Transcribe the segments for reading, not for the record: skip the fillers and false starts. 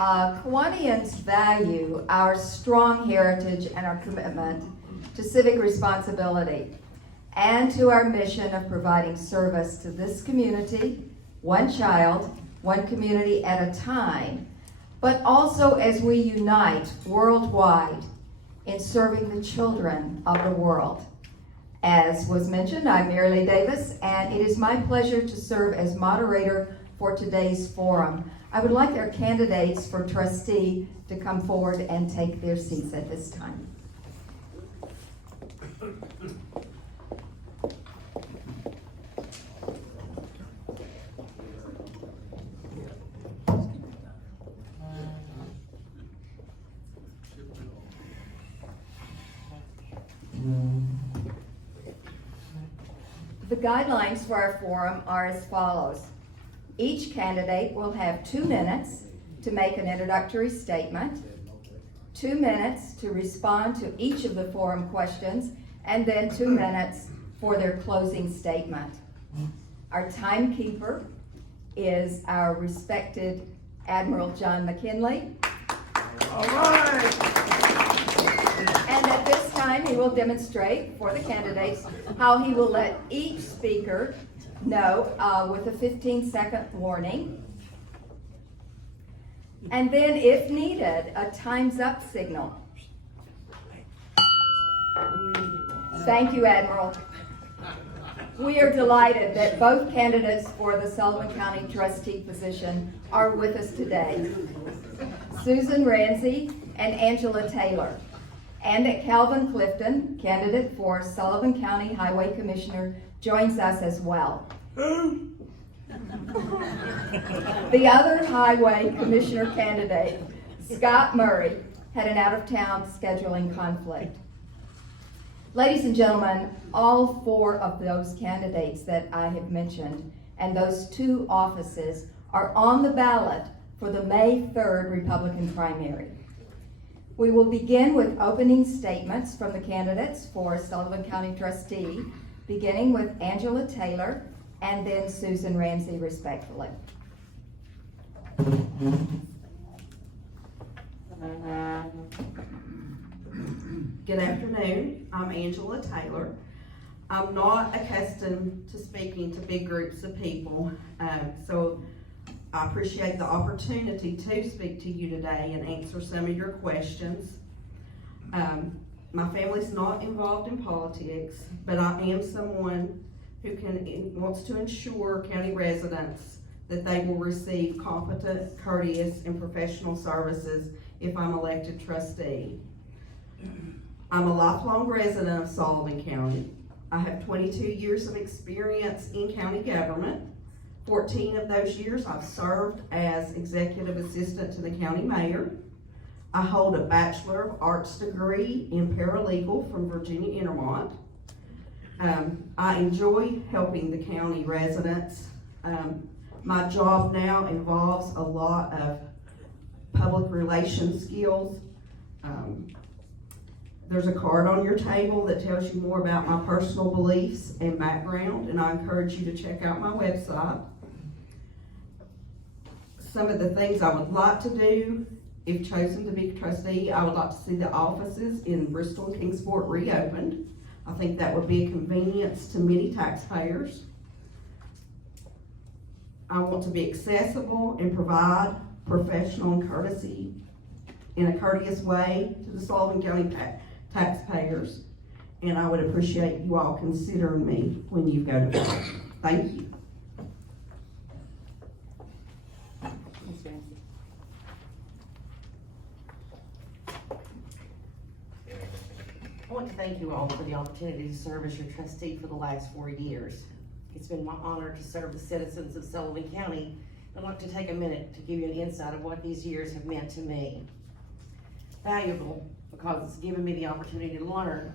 Kiwanians value our strong heritage and our commitment to civic responsibility and to our mission of providing service to this community, one child, one community at a time, but also as we unite worldwide in serving the children of the world. As was mentioned, I'm Mary Lee Davis, and it is my pleasure to serve as moderator for today's forum. I would like our candidates for trustee to come forward and take their seats at this time. The guidelines for our forum are as follows. Each candidate will have 2 minutes to make an introductory statement, 2 minutes to respond to each of the forum questions, and then 2 minutes for their closing statement. Our timekeeper is our respected Admiral John McKinley. All right. And at this time, he will demonstrate for the candidates how he will let each speaker know with a 15-second warning. And then, if needed, a time's up signal. Thank you, Admiral. We are delighted that both candidates for the Sullivan County trustee position are with us today. Susan Ramsey and Angela Taylor. And that Calvin Clifton, candidate for Sullivan County Highway Commissioner, joins us as well. The other Highway Commissioner candidate, Scott Murray, had an out-of-town scheduling conflict. Ladies and gentlemen, all 4 of those candidates that I have mentioned and those 2 offices are on the ballot for the May 3rd Republican primary. We will begin with opening statements from the candidates for Sullivan County trustee, beginning with Angela Taylor and then Susan Ramsey, respectfully. Good afternoon. I'm Angela Taylor. I'm not accustomed to speaking to big groups of people, so I appreciate the opportunity to speak to you today and answer some of your questions. My family's not involved in politics, but I am someone who wants to ensure county residents that they will receive competent, courteous, and professional services if I'm elected trustee. I'm a lifelong resident of Sullivan County. I have 22 years of experience in county government. 14 of those years I've served as executive assistant to the county mayor. I hold a Bachelor of Arts degree in paralegal from Virginia Intermont. I enjoy helping the county residents. My job now involves a lot of public relations skills. There's a card on your table that tells you more about my personal beliefs and background, and I encourage you to check out my website. Some of the things I would like to do, if chosen to be trustee, I would like to see the offices in Bristol and Kingsport reopened. I think that would be a convenience to many taxpayers. I want to be accessible and provide professional and courtesy in a courteous way to the Sullivan County taxpayers. And I would appreciate you all considering me when you go to vote. Thank you. I want to thank you all for the opportunity to serve as your trustee for the last 4 years. It's been my honor to serve the citizens of Sullivan County. I'd like to take a minute to give you an insight of what these years have meant to me. Valuable because it's given me the opportunity to learn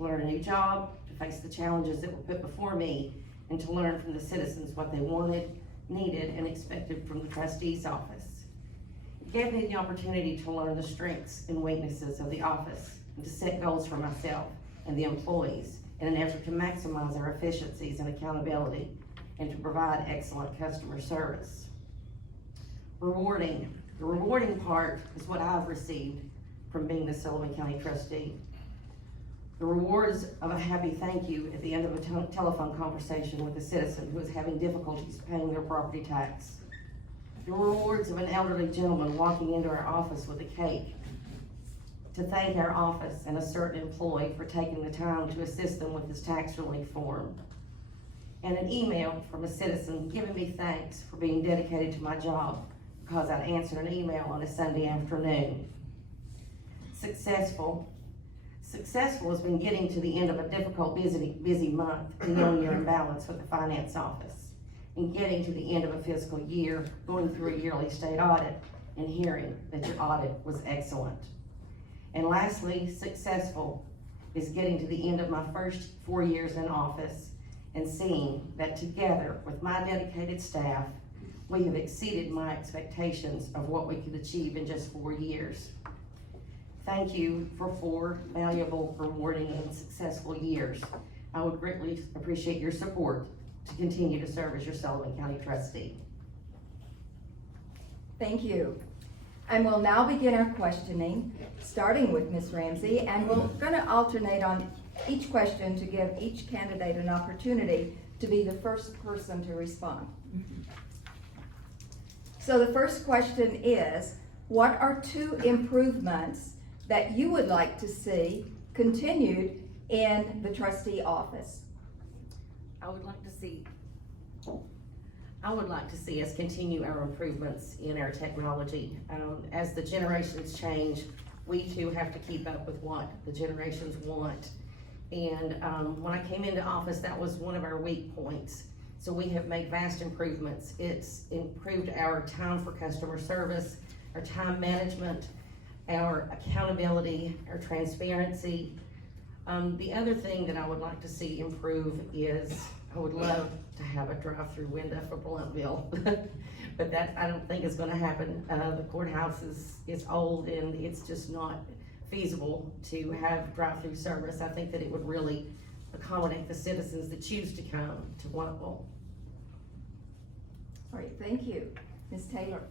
a new job, to face the challenges that were put before me, and to learn from the citizens what they wanted, needed, and expected from the trustee's office. It gave me the opportunity to learn the strengths and weaknesses of the office and to set goals for myself and the employees in an effort to maximize our efficiencies and accountability and to provide excellent customer service. Rewarding The rewarding part is what I've received from being the Sullivan County trustee. The rewards of a happy thank you at the end of a telephone conversation with a citizen who is having difficulties paying their property tax. The rewards of an elderly gentleman walking into our office with a cake to thank our office and a certain employee for taking the time to assist them with his tax relief form. And an email from a citizen giving me thanks for being dedicated to my job because I answered an email on a Sunday afternoon. Successful has been getting to the end of a difficult, busy month, knowing your imbalance with the finance office, and getting to the end of a fiscal year, going through a yearly state audit, and hearing that your audit was excellent. And lastly, successful is getting to the end of my first 4 years in office and seeing that together with my dedicated staff, we have exceeded my expectations of what we could achieve in just 4 years. Thank you for 4 valuable, rewarding, and successful years. I would greatly appreciate your support to continue to serve as your Sullivan County trustee. Thank you. And we'll now begin our questioning, starting with Ms. Ramsey, and we're gonna alternate on each question to give each candidate an opportunity to be the first person to respond. So the first question is, what are 2 improvements that you would like to see continued in the trustee office? I would like to see us continue our improvements in our technology. As the generations change, we too have to keep up with what the generations want. And when I came into office, that was one of our weak points. So we have made vast improvements. It's improved our time for customer service, our time management, our accountability, our transparency. The other thing that I would like to see improve is I would love to have a drive-through window for Blountville, but that I don't think is gonna happen. The courthouse is old and it's just not feasible to have drive-through service. I think that it would really accommodate the citizens that choose to come to Blountville. All right, thank you. Ms. Taylor.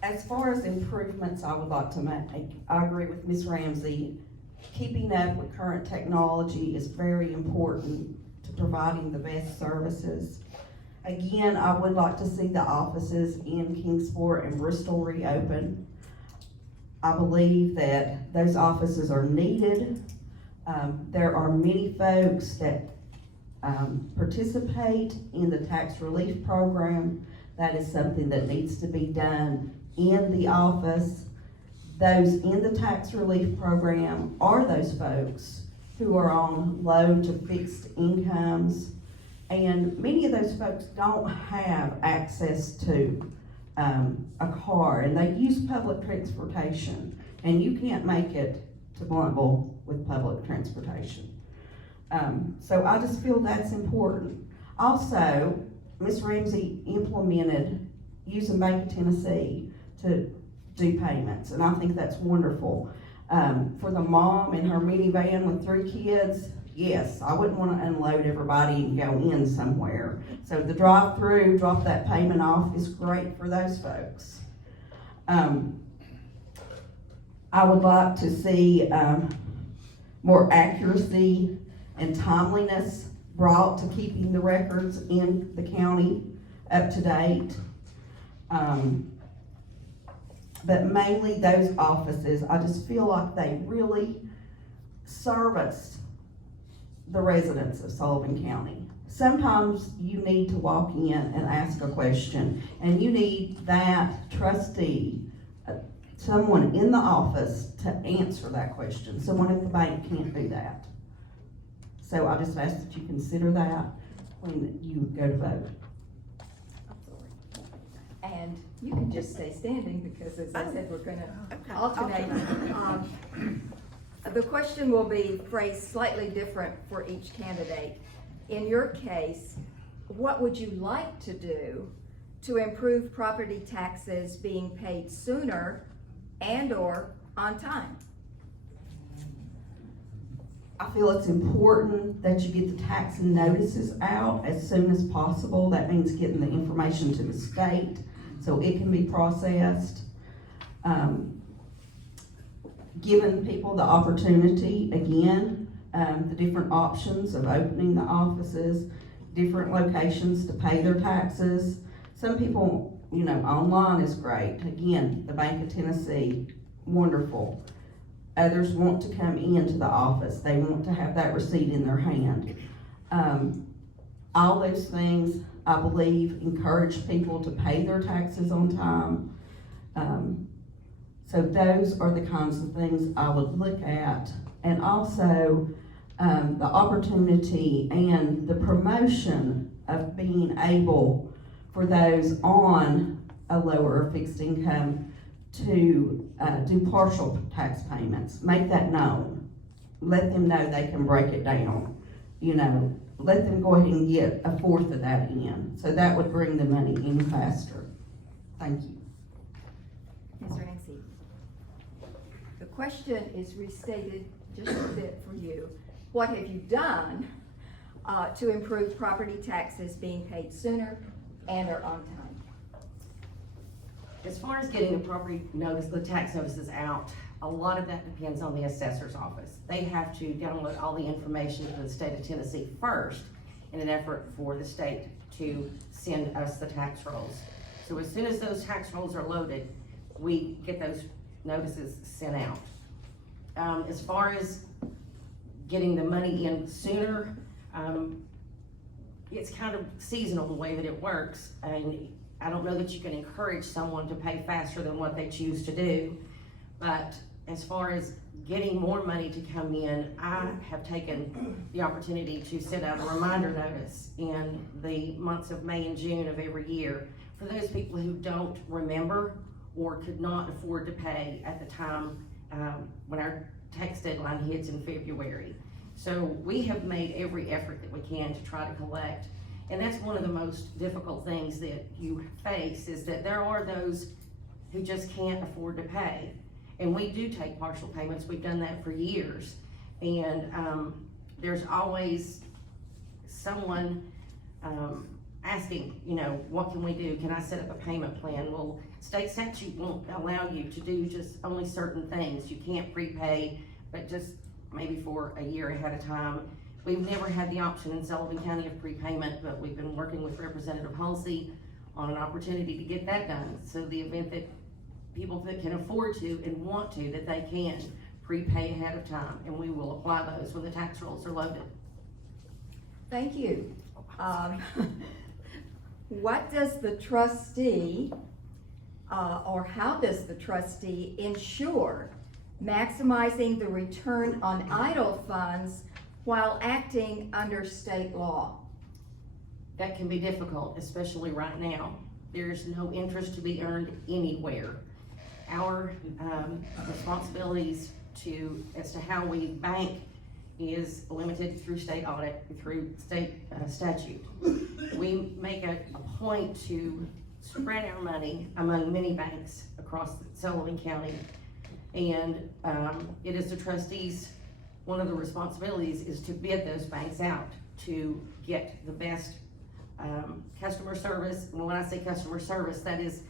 As far as improvements I would like to make, I agree with Ms. Ramsey. Keeping up with current technology is very important to providing the best services. Again, I would like to see the offices in Kingsport and Bristol reopen. I believe that those offices are needed. There are many folks that participate in the tax relief program. That is something that needs to be done in the office. Those in the tax relief program are those folks who are on low to fixed incomes, and many of those folks don't have access to a car, and they use public transportation, and you can't make it to Blountville with public transportation. So I just feel that's important. Also, Ms. Ramsey implemented using Bank of Tennessee to do payments, and I think that's wonderful. For the mom in her minivan with 3 kids, yes, I wouldn't want to unload everybody and go in somewhere. So the drive-through, drop that payment off is great for those folks. I would like to see more accuracy and timeliness brought to keeping the records in the county up to date. But mainly those offices, I just feel like they really service the residents of Sullivan County. Sometimes you need to walk in and ask a question, and you need that trustee, someone in the office to answer that question. Someone at the bank can't do that. So I just ask that you consider that when you go to vote. And you can just stay standing because, as I said, we're gonna alternate. The question will be phrased slightly different for each candidate. In your case, what would you like to do to improve property taxes being paid sooner and/or on time? I feel it's important that you get the tax notices out as soon as possible. That means getting the information to the state so it can be processed. Giving people the opportunity, again, the different options of opening the offices, different locations to pay their taxes. Some people, online is great. Again, the Bank of Tennessee, wonderful. Others want to come into the office. They want to have that receipt in their hand. All those things, I believe, encourage people to pay their taxes on time. So those are the kinds of things I would look at. And also, the opportunity and the promotion of being able for those on a lower fixed income to do partial tax payments. Make that known. Let them know they can break it down. Let them go ahead and get a fourth of that in. So that would bring the money in faster. Thank you. Ms. Ramsey. The question is restated just a bit for you. What have you done to improve property taxes being paid sooner and or on time? As far as getting the tax notices out, a lot of that depends on the assessor's office. They have to download all the information to the state of Tennessee first in an effort for the state to send us the tax rolls. So as soon as those tax rolls are loaded, we get those notices sent out. As far as getting the money in sooner, it's kind of seasonal the way that it works. And I don't know that you can encourage someone to pay faster than what they choose to do. But as far as getting more money to come in, I have taken the opportunity to send out a reminder notice in the months of May and June of every year for those people who don't remember or could not afford to pay at the time when our tax deadline hits in February. So we have made every effort that we can to try to collect. And that's one of the most difficult things that you face, is that there are those who just can't afford to pay. And we do take partial payments. We've done that for years. And there's always someone asking, what can we do? Can I set up a payment plan? Well, state statute won't allow you to do just only certain things. You can't prepay, but just maybe for a year ahead of time. We've never had the option in Sullivan County of prepayment, but we've been working with Representative Halsey on an opportunity to get that done. So the event that people that can afford to and want to, that they can prepay ahead of time, and we will apply those when the tax rolls are loaded. Thank you. What does the trustee, or how does the trustee ensure maximizing the return on idle funds while acting under state law? That can be difficult, especially right now. There's no interest to be earned anywhere. Our responsibilities as to how we bank is limited through state audit, through state statute. We make a point to spread our money among many banks across Sullivan County. And it is the trustees, one of the responsibilities is to bid those banks out to get the best customer service. And when I say customer service, that is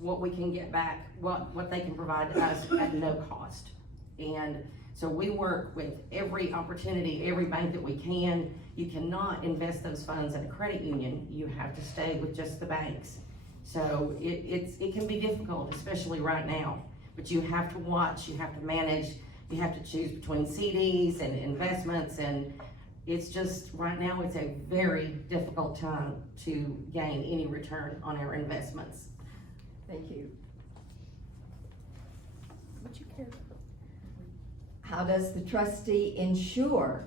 what we can get back, what they can provide to us at no cost. And so we work with every opportunity, every bank that we can. You cannot invest those funds in a credit union. You have to stay with just the banks. So it can be difficult, especially right now. But you have to watch, you have to manage, you have to choose between CDs and investments, and it's just, right now, it's a very difficult time to gain any return on our investments. Thank you. How does the trustee ensure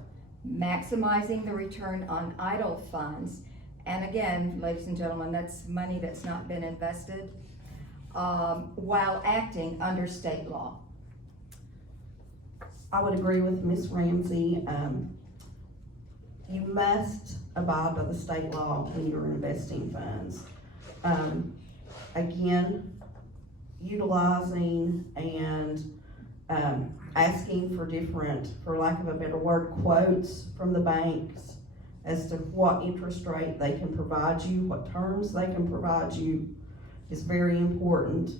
maximizing the return on idle funds? And again, ladies and gentlemen, that's money that's not been invested, while acting under state law. I would agree with Ms. Ramsey. You must abide by the state law when you're investing funds. Again, utilizing and asking for different, for lack of a better word, quotes from the banks as to what interest rate they can provide you, what terms they can provide you is very important.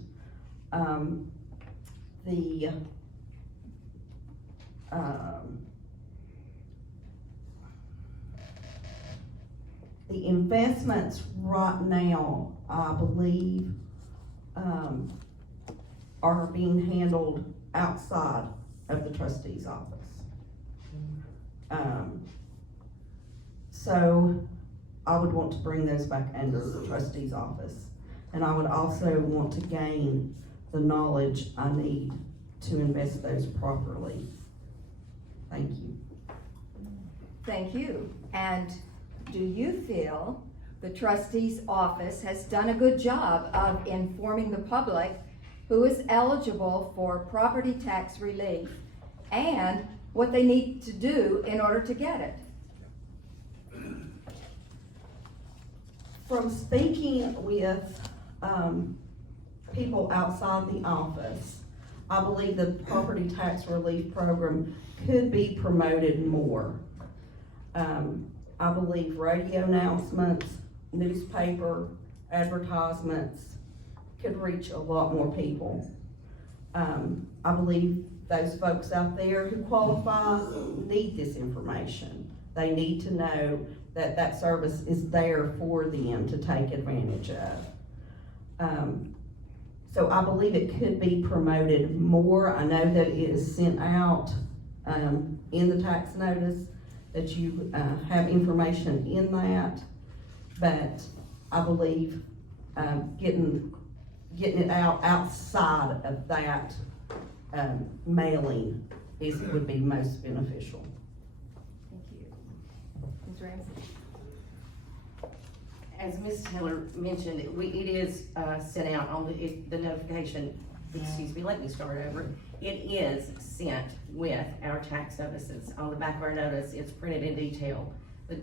The investments right now, I believe, are being handled outside of the trustee's office. So I would want to bring those back under the trustee's office. And I would also want to gain the knowledge I need to invest those properly. Thank you. Thank you. And do you feel the trustee's office has done a good job of informing the public who is eligible for property tax relief and what they need to do in order to get it? From speaking with people outside the office, I believe the property tax relief program could be promoted more. I believe radio announcements, newspaper advertisements could reach a lot more people. I believe those folks out there who qualify need this information. They need to know that that service is there for them to take advantage of. So I believe it could be promoted more. I know that it is sent out in the tax notice that you have information in that, but I believe getting it out outside of that mailing would be most beneficial. Thank you. Ms. Ramsey? As Ms. Taylor mentioned, it is sent out on the notification, excuse me, let me start over. It is sent with our tax notices. On the back of our notice, it's printed in detail, the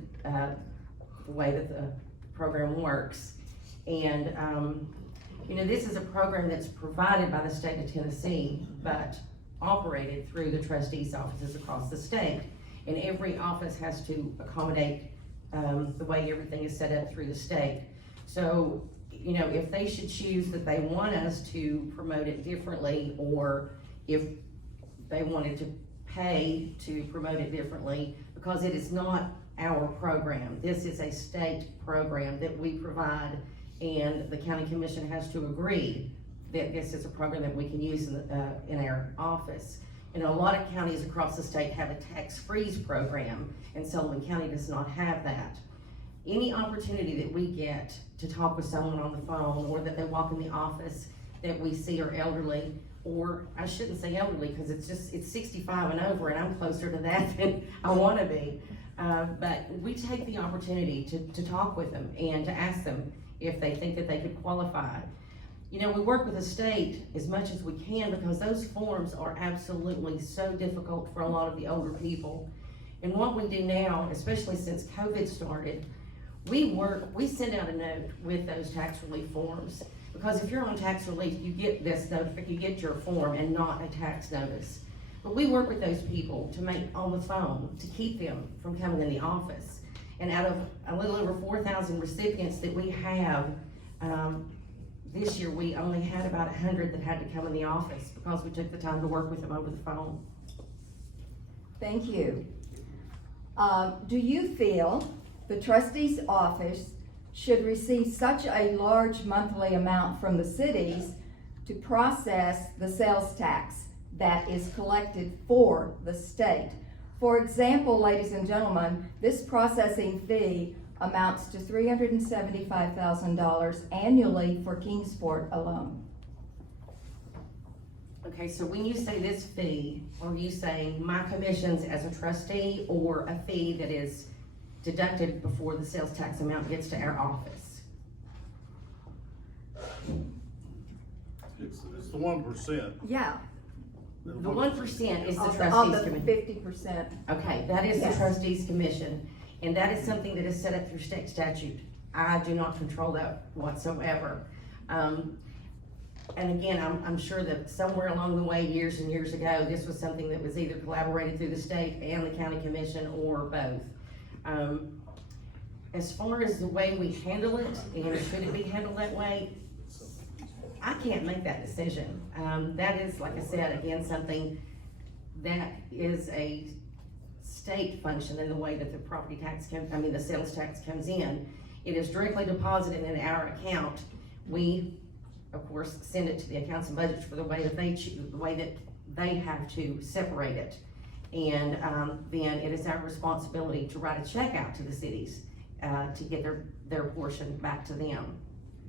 way that the program works. And, you know, this is a program that's provided by the state of Tennessee, but operated through the trustees' offices across the state. And every office has to accommodate the way everything is set up through the state. So, you know, if they should choose that they want us to promote it differently, or if they wanted to pay to promote it differently, because it is not our program. This is a state program that we provide, and the county commission has to agree that this is a program that we can use in our office. You know, a lot of counties across the state have a tax freeze program, and Sullivan County does not have that. Any opportunity that we get to talk with someone on the phone, or that they walk in the office that we see are elderly, or I shouldn't say elderly, because it's 65 and over, and I'm closer to that than I want to be. But we take the opportunity to talk with them and to ask them if they think that they could qualify. You know, we work with the state as much as we can, because those forms are absolutely so difficult for a lot of the older people. And what we do now, especially since COVID started, we send out a note with those tax relief forms, because if you're on tax relief, you get this notification, you get your form and not a tax notice. But we work with those people to make on the phone to keep them from coming in the office. And out of a little over 4,000 recipients that we have, this year we only had about 100 that had to come in the office, because we took the time to work with them over the phone. Thank you. Do you feel the trustee's office should receive such a large monthly amount from the cities to process the sales tax that is collected for the state? For example, ladies and gentlemen, this processing fee amounts to $375,000 annually for Kingsport alone. Okay, so when you say this fee, are you saying my commissions as a trustee, or a fee that is deducted before the sales tax amount gets to our office? It's the 1%. Yeah, The 1% is the on trustees the commission. 50%. Okay, that is the Yes. trustees commission, and that is something that is set up through state statute. I do not control that whatsoever. And again, I'm sure that somewhere along the way, years and years ago, this was something that was either collaborated through the state and the county commission or both. As far as the way we handle it, and should it be handled that way, I can't make that decision. That is, like I said, again, something that is a state function in the way that the property tax the sales tax comes in. It is directly deposited in our account. We, of course, send it to the accounts and budgets for the way that they have to separate it. And then it is our responsibility to write a check out to the cities to get their portion back to them.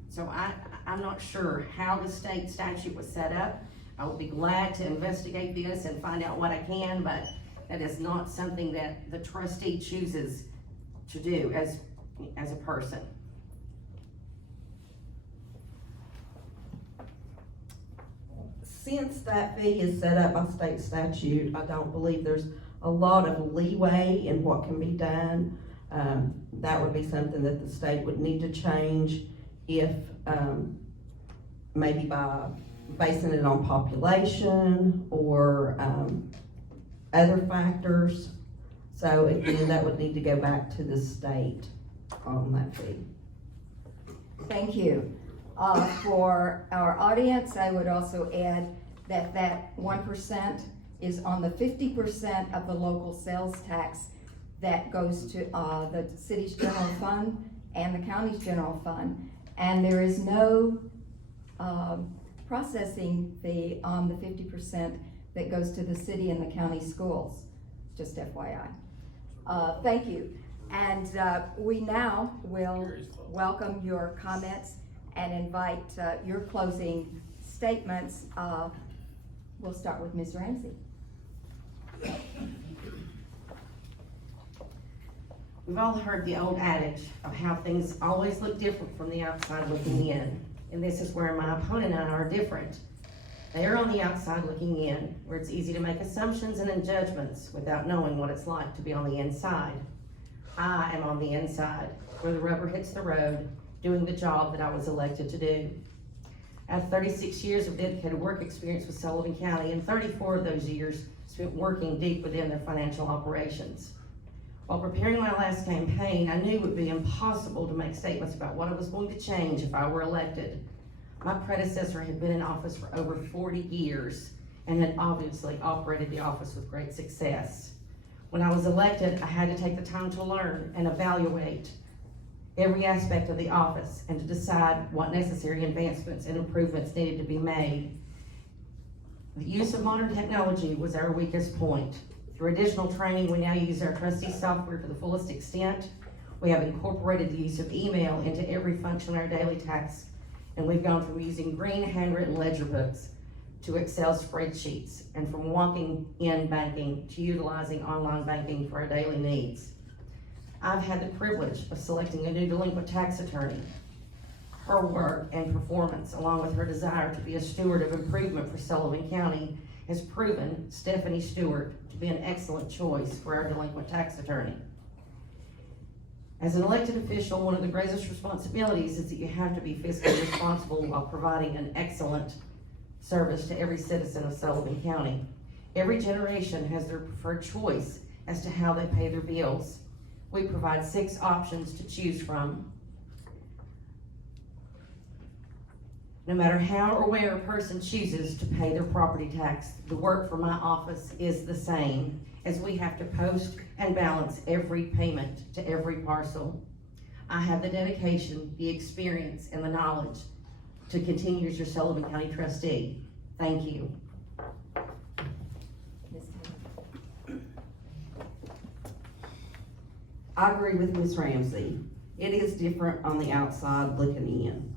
So I'm not sure how the state statute was set up. I will be glad to investigate this and find out what I can, but that is not something that the trustee chooses to do as a person. Since that fee is set up by state statute, I don't believe there's a lot of leeway in what can be done. That would be something that the state would need to change if, maybe by basing it on population or, other factors. So again, that would need to go back to the state on that fee. Thank you. For our audience, I would also add that 1% is on the 50% of the local sales tax that goes to the city's general fund and the county's general fund. And there is no processing fee on the 50% that goes to the city and the county schools, just FYI. Thank you. And we now will welcome your comments and invite your closing statements. We'll start with Ms. Ramsey. We've all heard the old adage of how things always look different from the outside looking in. And this is where my opponent and I are different. They are on the outside looking in, where it's easy to make assumptions and judgments without knowing what it's like to be on the inside. I am on the inside, where the rubber hits the road, doing the job that I was elected to do. I have 36 years of dedicated work experience with Sullivan County, and 34 of those years spent working deep within their financial operations. While preparing my last campaign, I knew it would be impossible to make statements about what I was going to change if I were elected. My predecessor had been in office for over 40 years and had obviously operated the office with great success. When I was elected, I had to take the time to learn and evaluate every aspect of the office and to decide what necessary advancements and improvements needed to be made. The use of modern technology was our weakest point. Through additional training, we now use our Trustee software to the fullest extent. We have incorporated the use of email into every function of our daily tasks, and we've gone from using green handwritten ledger books to Excel spreadsheets, and from walking in banking to utilizing online banking for our daily needs. I've had the privilege of selecting a new delinquent tax attorney. Her work and performance, along with her desire to be a steward of improvement for Sullivan County, has proven Stephanie Stewart to be an excellent choice for our delinquent tax attorney. As an elected official, one of the greatest responsibilities is that you have to be fiscally responsible while providing an excellent service to every citizen of Sullivan County. Every generation has their preferred choice as to how they pay their bills. We provide 6 options to choose from. No matter how or where a person chooses to pay their property tax, the work for my office is the same, as we have to post and balance every payment to every parcel. I have the dedication, the experience, and the knowledge to continue as your Sullivan County trustee. Thank you. Ms. Taylor. I agree with Ms. Ramsey. It is different on the outside looking in.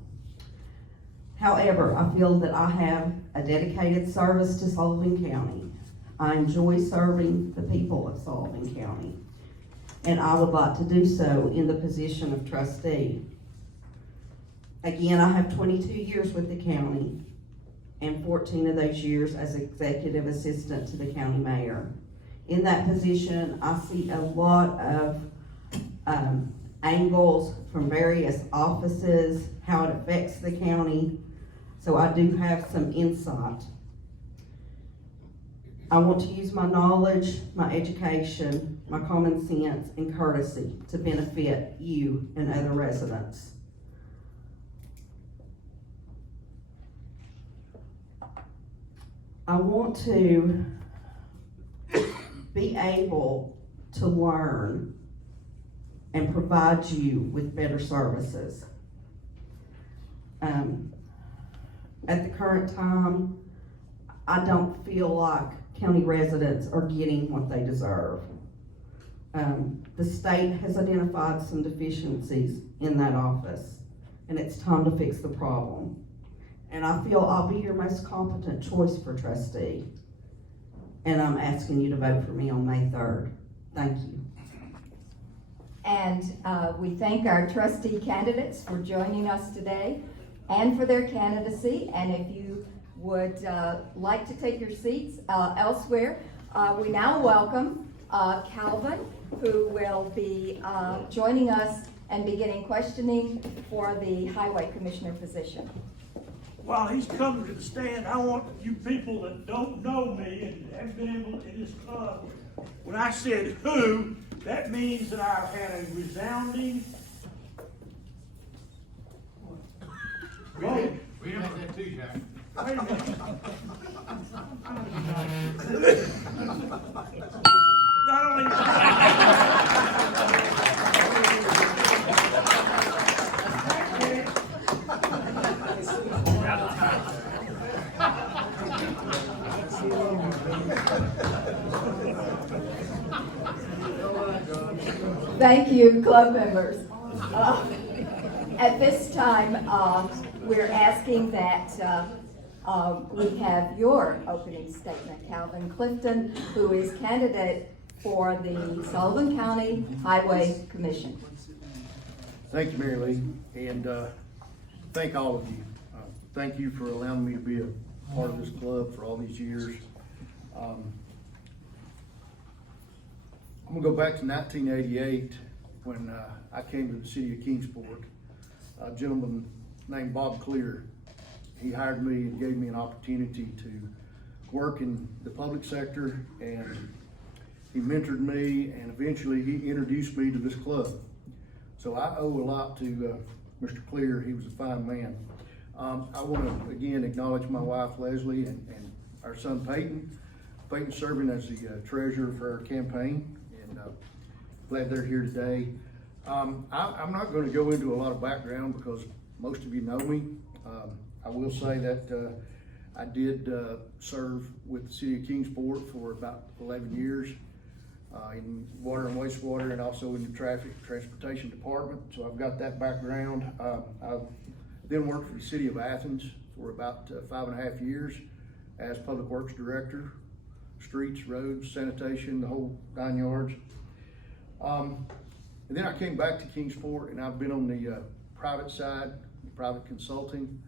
However, I feel that I have a dedicated service to Sullivan County. I enjoy serving the people of Sullivan County, and I would like to do so in the position of trustee. Again, I have 22 years with the county and 14 of those years as executive assistant to the county mayor. In that position, I see a lot of angles from various offices, how it affects the county. so I do have some insight. I want to use my knowledge, my education, my common sense, and courtesy to benefit you and other residents. I want to be able to learn and provide you with better services. At the current time, I don't feel like county residents are getting what they deserve. The state has identified some deficiencies in that office, and it's time to fix the problem. And I feel I'll be your most competent choice for trustee. And I'm asking you to vote for me on May 3rd. Thank you. And we thank our trustee candidates for joining us today and for their candidacy. And if you would like to take your seats elsewhere, we now welcome Calvin, who will be joining us and beginning questioning for the Highway Commissioner position. While he's coming to the stand, I want you people that don't know me and haven't been able in this club, when I said who, that means that I've had a resounding. We have that too, Jack. Wait a minute. Not Thank you, club members. At this time, we're asking that we have your opening statement, Calvin Clifton, who is candidate for the Sullivan County Highway Commission. Thank you, Mary Lee, and thank all of you. Thank you for allowing me to be a part of this club for all these years. I'm gonna go back to 1988 when I came to the city of Kingsport. A gentleman named Bob Clear, he hired me and gave me an opportunity to work in the public sector, and he mentored me, and eventually he introduced me to this club. So I owe a lot to Mr. Clear. He was a fine man. I want to again acknowledge my wife Leslie and our son Peyton. Peyton's serving as the treasurer for our campaign, and glad they're here today. I'm not going to go into a lot of background because most of you know me. I will say that I did serve with the city of Kingsport for about 11 years in water and wastewater, and also in the transportation department. So I've got that background. I've then worked for the city of Athens for about 5.5 years as public works director, streets, roads, sanitation, the whole 9 yards. And then I came back to Kingsport, and I've been on the private side, private consulting,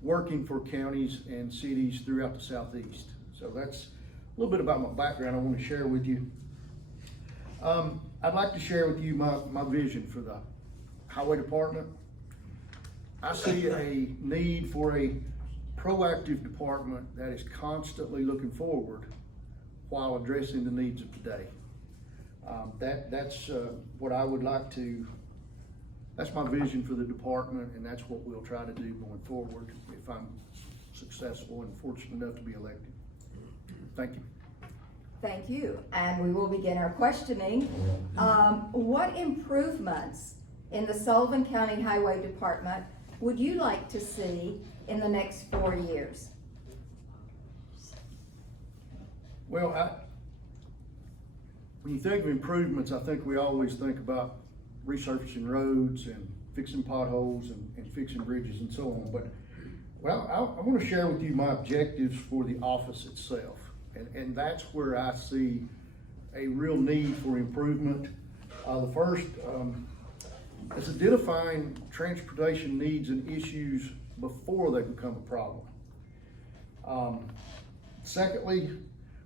working for counties and cities throughout the Southeast. So that's a little bit about my background I want to share with you. I'd like to share with you my vision for the highway department. I see a need for a proactive department that is constantly looking forward while addressing the needs of today. That's what I would like to, that's my vision for the department, and that's what we'll try to do going forward if I'm successful and fortunate enough to be elected. Thank you. Thank you, and we will begin our questioning. What improvements in the Sullivan County Highway Department would you like to see in the next 4 years? Well, when you think of improvements, I think we always think about resurfacing roads and fixing potholes and fixing bridges and so on. But well, I want to share with you my objectives for the office itself. And that's where I see a real need for improvement. The first is identifying transportation needs and issues before they become a problem. Secondly,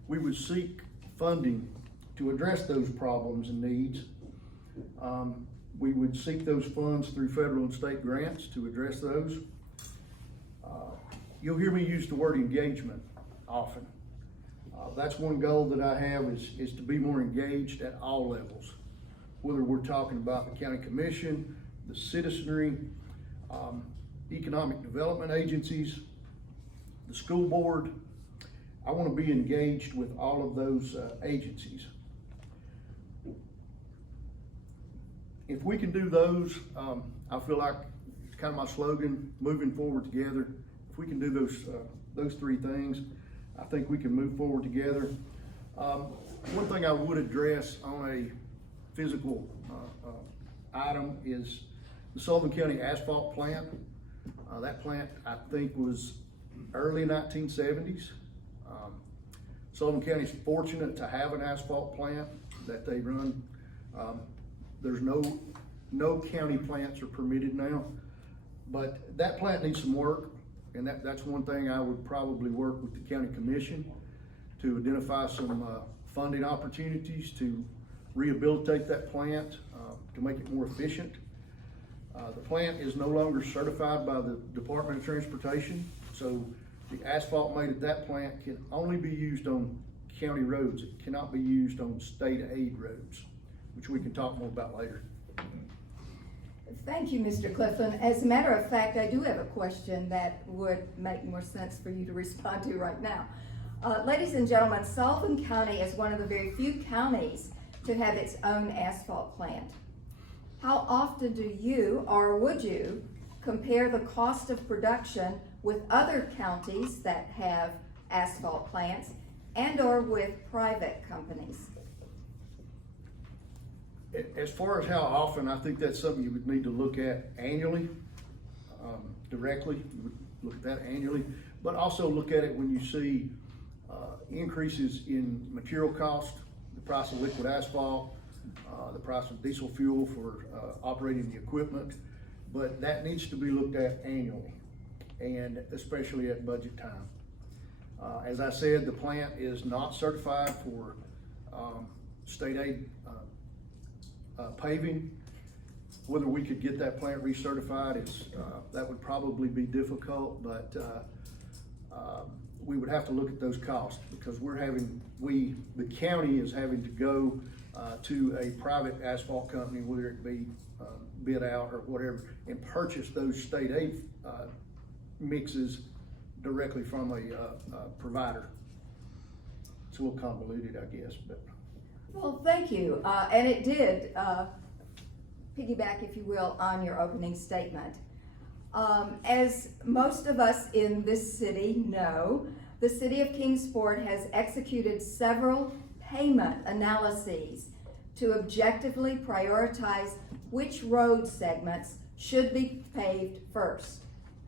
we would seek funding to address those problems and needs. We would seek those funds through federal and state grants to address those. you'll hear me use the word engagement often. That's one goal that I have is to be more engaged at all levels. Whether we're talking about the county commission, the citizenry, economic development agencies, the school board. I want to be engaged with all of those agencies. If we can do those, I feel like it's kind of my slogan, moving forward together. If we can do those three things, I think we can move forward together. One thing I would address on a physical item is the Sullivan County Asphalt plant. That plant, I think, was early 1970s. Sullivan County is fortunate to have an asphalt plant that they run. There's no county plants are permitted now, but that plant needs some work, and that's one thing I would probably work with the county commission to identify some funding opportunities to rehabilitate that plant, to make it more efficient. The plant is no longer certified by the Department of Transportation, so the asphalt made at that plant can only be used on county roads. It cannot be used on state aid roads, which we can talk more about later. Thank you, Mr. Clifton. As a matter of fact, I do have a question that would make more sense for you to respond to right now. Ladies and gentlemen, Sullivan County is one of the very few counties to have its own asphalt plant. How often do you, or would you, compare the cost of production with other counties that have asphalt plants and or with private companies? As far as how often, I think that's something you would need to look at annually, directly. You would look at that annually, but also look at it when you see increases in material cost, the price of liquid asphalt, the price of diesel fuel for operating the equipment. But that needs to be looked at annually, and especially at budget time. As I said, the plant is not certified for state aid paving. Whether we could get that plant recertified, that would probably be difficult, but we would have to look at those costs, because the county is having to go to a private asphalt company, whether it be bid out or whatever, and purchase those state aid mixes directly from a provider. It's a little convoluted, I guess, but. Well, thank you. And it did piggyback, if you will, on your opening statement. As most of us in this city know, the City of Kingsport has executed several payment analyses to objectively prioritize which road segments should be paved first.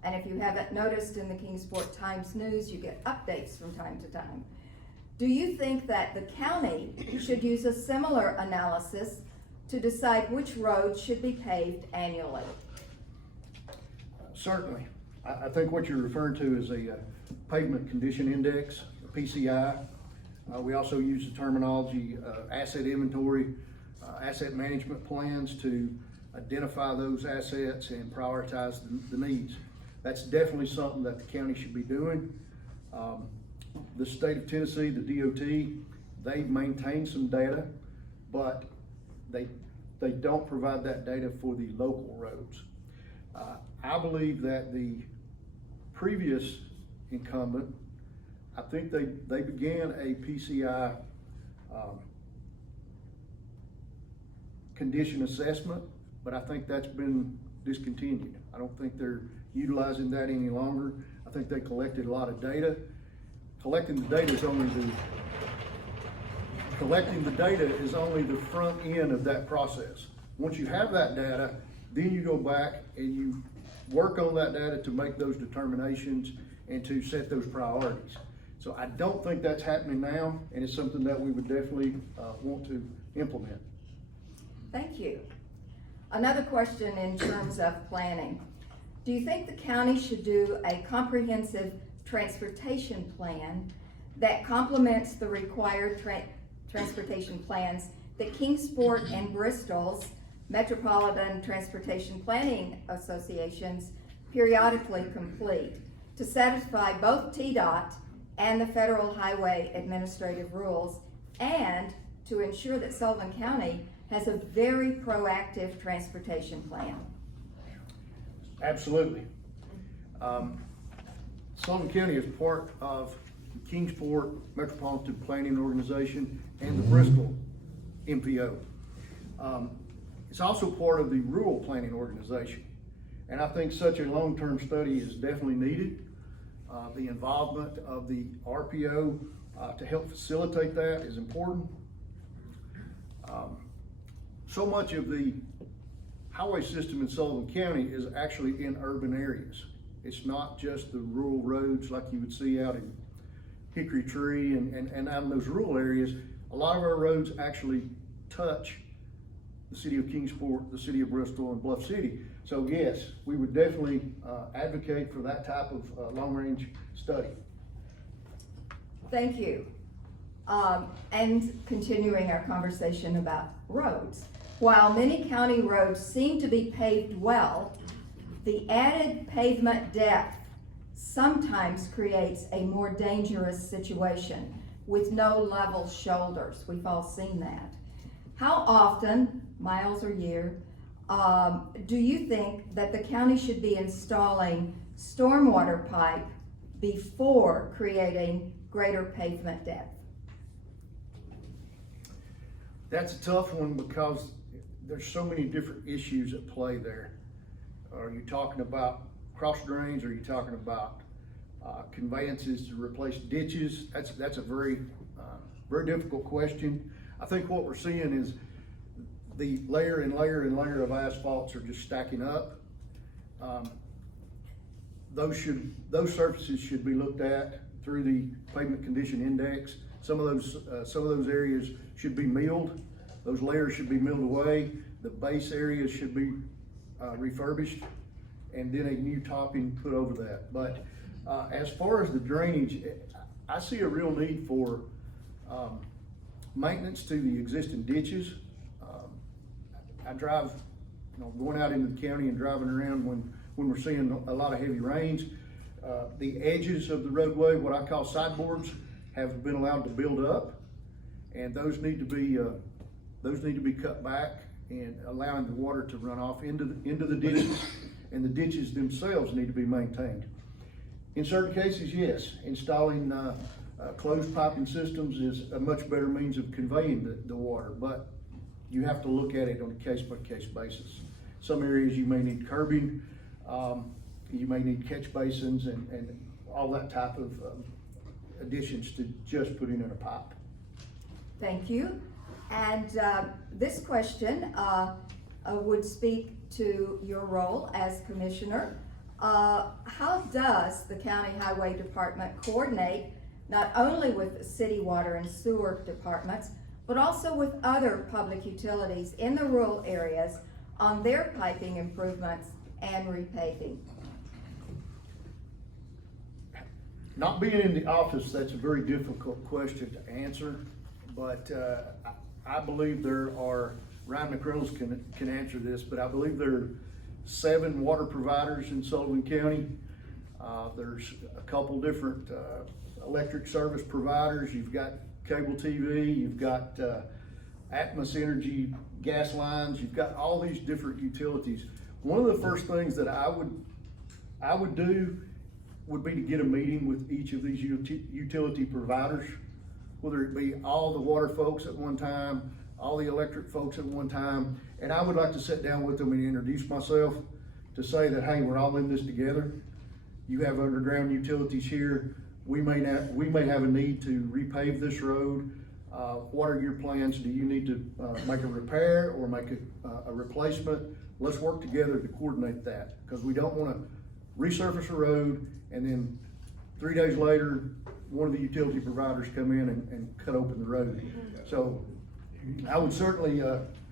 And if you haven't noticed in the Kingsport Times News, you get updates from time to time. Do you think that the county should use a similar analysis to decide which roads should be paved annually? Certainly. I think what you're referring to is a pavement condition index, a PCI. We also use the terminology asset inventory, asset management plans to identify those assets and prioritize the needs. That's definitely something that the county should be doing. The state of Tennessee, the DOT, they maintain some data, but they don't provide that data for the local roads. I believe that the previous incumbent, I think they began a PCI condition assessment, but I think that's been discontinued. I don't think they're utilizing that any longer. I think they collected a lot of data. Collecting the data is only the front end of that process. Once you have that data, then you go back and you work on that data to make those determinations and to set those priorities. So I don't think that's happening now, and it's something that we would definitely want to implement. Thank you. Another question in terms of planning. Do you think the county should do a comprehensive transportation plan that complements the required transportation plans that Kingsport and Bristol's Metropolitan Transportation Planning Associations periodically complete? to satisfy both TDOT and the Federal Highway Administrative Rules, and to ensure that Sullivan County has a very proactive transportation plan. Absolutely. Sullivan County is part of the Kingsport Metropolitan Planning Organization and the Bristol MPO. It's also part of the Rural Planning Organization. And I think such a long-term study is definitely needed. The involvement of the RPO to help facilitate that is important. So much of the highway system in Sullivan County is actually in urban areas. It's not just the rural roads like you would see out in Hickory Tree and out in those rural areas. A lot of our roads actually touch the city of Kingsport, the city of Bristol, and Bluff City. So yes, we would definitely advocate for that type of long-range study. Thank you. And continuing our conversation about roads. While many county roads seem to be paved well, the added pavement depth sometimes creates a more dangerous situation with no level shoulders. We've all seen that. How often, miles or year, do you think that the county should be installing stormwater pipe before creating greater pavement depth? That's a tough one because there's so many different issues at play there. Are you talking about cross drains? Are you talking about conveyances to replace ditches? That's a very difficult question. I think what we're seeing is the layer and layer and layer of asphalts are just stacking up. Those surfaces should be looked at through the pavement condition index. Some of those areas should be milled. Those layers should be milled away. The base areas should be refurbished, and then a new topping put over that. But as far as the drainage, I see a real need for maintenance to the existing ditches. I drive, going out into the county and driving around when we're seeing a lot of heavy rains. The edges of the roadway, what I call sideboards, have been allowed to build up, and those need to be cut back and allowing the water to run off into the ditches, and the ditches themselves need to be maintained. In certain cases, yes, installing closed piping systems is a much better means of conveying the water, but you have to look at it on a case-by-case basis. Some areas you may need curbing, you may need catch basins and all that type of additions to just putting in a pipe. Thank you. And this question would speak to your role as commissioner. How does the county highway department coordinate not only with the city water and sewer departments, but also with other public utilities in the rural areas on their piping improvements and repaving? Not being in the office, that's a very difficult question to answer, but I believe there are, Ryan McReynolds can answer this, but I believe there are 7 water providers in Sullivan County. There's a couple different electric service providers. You've got cable TV, you've got Atmos Energy gas lines, you've got all these different utilities. One of the first things that I would do would be to get a meeting with each of these utility providers, whether it be all the water folks at one time, all the electric folks at one time, and I would like to sit down with them and introduce myself to say that, hey, we're all in this together. You have underground utilities here. We may have a need to repave this road. What are your plans? Do you need to make a repair or make a replacement? Let's work together to coordinate that, because we don't want to resurface a road and then 3 days later, one of the utility providers come in and cut open the road. So I would certainly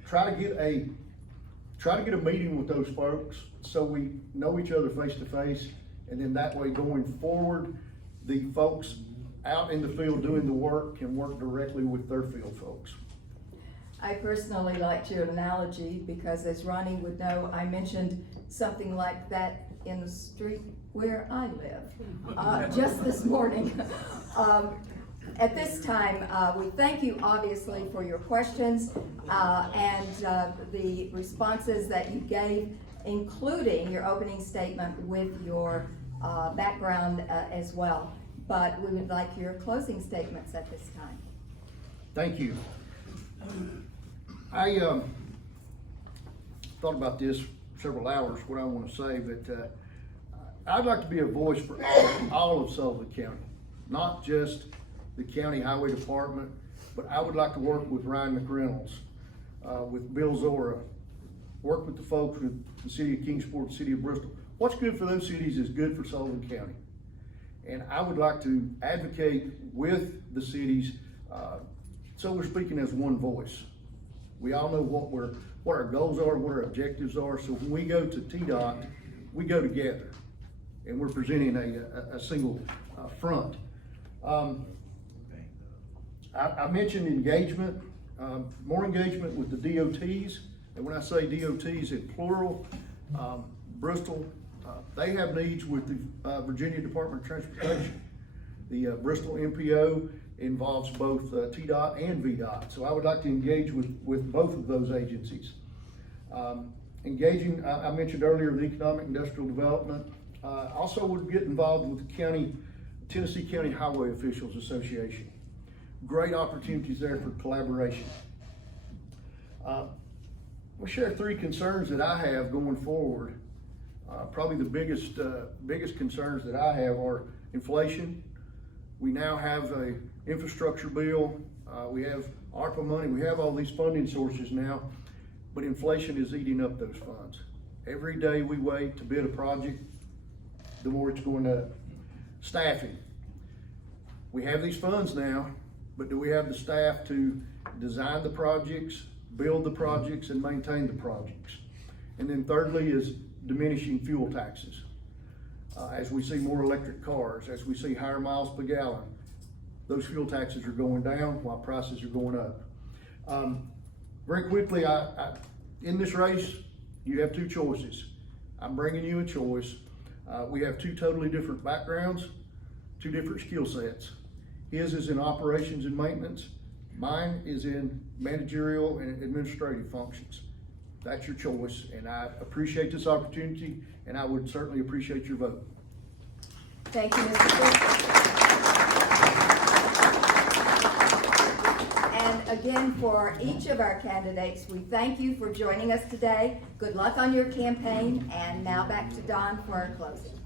try to get a meeting with those folks so we know each other face to face, and then that way going forward, the folks out in the field doing the work can work directly with their field folks. I personally liked your analogy because, as Ronnie would know, I mentioned something like that in the street where I live, just this morning. At this time, we thank you obviously for your questions and the responses that you gave, including your opening statement with your background as well. But we would like your closing statements at this time. Thank you. I thought about this several hours, what I want to say, but I'd like to be a voice for all of Sullivan County, not just the county highway department, but I would like to work with Ryan McReynolds, with Bill Zora, work with the folks with the city of Kingsport, the city of Bristol. What's good for those cities is good for Sullivan County. And I would like to advocate with the cities, so we're speaking as one voice. We all know what our goals are, what our objectives are, so when we go to TDOT, we go together, and we're presenting a single front. I mentioned engagement, more engagement with the DOTs, and when I say DOTs in plural, Bristol, they have needs with the Virginia Department of Transportation. The Bristol MPO involves both TDOT and VDOT, so I would like to engage with both of those agencies. Engaging, I mentioned earlier, the Economic Industrial Development. Also would get involved with the Tennessee County Highway Officials Association. Great opportunities there for collaboration. We'll share 3 concerns that I have going forward. Probably the biggest concerns that I have are inflation. We now have a infrastructure bill. We have ARPA money. We have all these funding sources now, but inflation is eating up those funds. Every day we wait to bid a project, the more it's going up. Staffing. We have these funds now, but do we have the staff to design the projects, build the projects, and maintain the projects? And then thirdly is diminishing fuel taxes. As we see more electric cars, as we see higher miles per gallon, those fuel taxes are going down while prices are going up. Very quickly, in this race, you have 2 choices. I'm bringing you a choice. We have 2 totally different backgrounds, 2 different skill sets. His is in operations and maintenance. Mine is in managerial and administrative functions. That's your choice, and I appreciate this opportunity, and I would certainly appreciate your vote. Thank you, Mr. Cook. And again, for each of our candidates, we thank you for joining us today. Good luck on your campaign, and now back to Don for our closing.